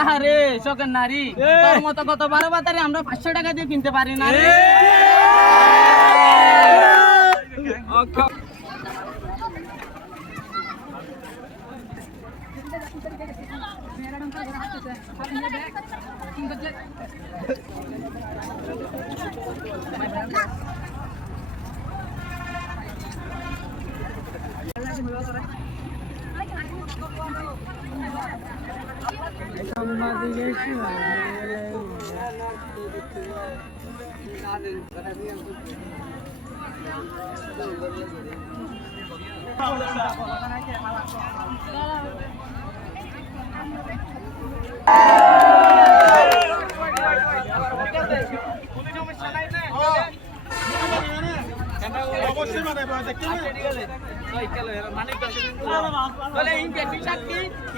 আরে শোকের নারী, তোর মতো কত 12 বাতারি আমরা 500 টাকা দিয়ে কিনতে পারি না রে।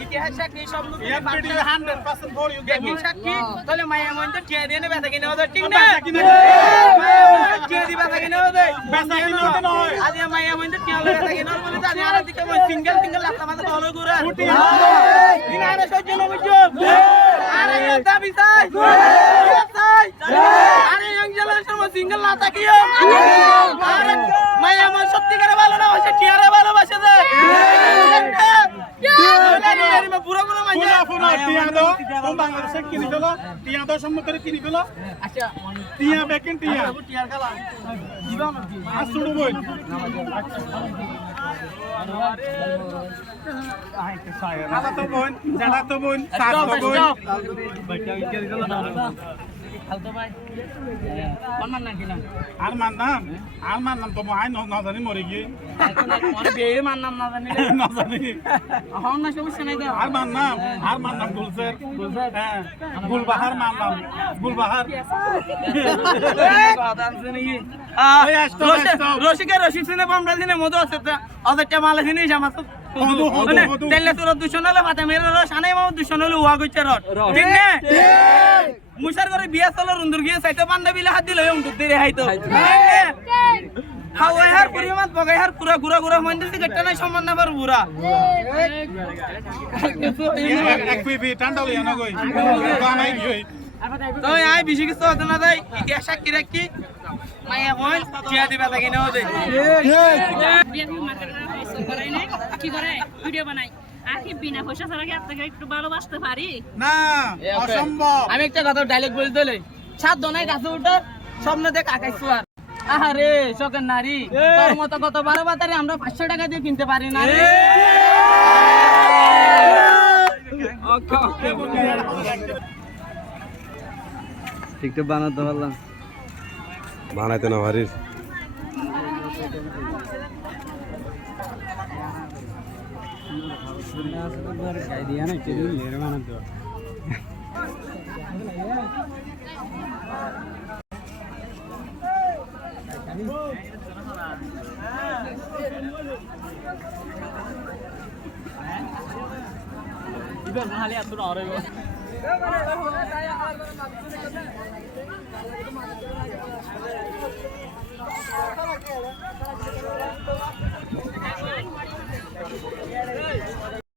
ইতিহাস সাক্ষী সব সাক্ষী তাহলে মায়া মন তো টিয়া দিয়ে বেচা কিনে ওদের ঠিক না টিয়া দিয়ে বেচা কিনে ওদের আজ মায়া মন তো টিয়া বেচা কিনে বলে তো আর দিকে সিঙ্গেল সিঙ্গেল লাস্তা মাথা ভালো করে দিনারে সহ্য নবুঝ আরে দাবি চাই আরে ইয়াং জেনারেশন সিঙ্গেল না থাকিও আরে মায়া মন সত্যি করে ভালো না হচ্ছে টিয়ারে ভালোবাসে দে পুরো পুরো মাইয়া পুরো টিয়া দাও কোন বাংলাদেশে কিনি ফেলো টিয়া দাও সম্মুখে কিনি ফেলো আচ্ছা টিয়া বেকেন টিয়া টিয়ার কালা দিবা নাকি আজ শুরু বই আরে তো বোন জানা তো বোন সাত তো বোন বাইটা কি দিল না হালতো ভাই কোন মান নাকি না আর মান নাম তো আই না জানি মরে গিয়ে মানে বেয়ে মান নাম না জানি হন না সমস্যা নাই তো আর মান নাম গুলজার হ্যাঁ গুলবাহার মান নাম গুলবাহার কথা আছে নাকি রসিকের রসিক সিনে আমরা দিনে মধু আছে তো অদরটা মাল জিনিস আমার তো তেলে তোর দুশো নলে পাতে মেরে রস আনে মামা দুশো নলে ওয়া গইছে রস ঠিক না মুশার করে বিয়া চলো রুন্দুর গিয়ে সাইতে পান্ডা বিলে হাত দিলে উম দুধ দিয়ে হাইতো হাওয়াই হার পরিমাণ বগাই হার পুরা গুরা গুরা মন্দির থেকে টানা সম্মান না পার পুরা এক পিপি টান্ডাল ইয়ানো গই গানাই গই তো আই বেশি কিছু হতো না তাই ইতিহাস সাক্ষী রাখি মায়া বল টিয়া দিবা থাকি না ওদের বিয়া মার্কেট করাই না কি করে ভিডিও বানাই আখি বিনা পয়সা ছাড়া কি আপনাকে একটু ভালোবাসতে পারি না অসম্ভব আমি একটা কথা ডায়লগ বলে দিলে সাত দনায় গাছে উঠার স্বপ্ন দেখ আকাইছো আর আরে শোকের নারী, তোর মতো কত 12 বাতারি আমরা 500 টাকা দিয়ে কিনতে পারি না রে। ঠিকঠাক বানাতে পারলাম বানাইতে না পারিস 이건 할이 안 돌아오래요.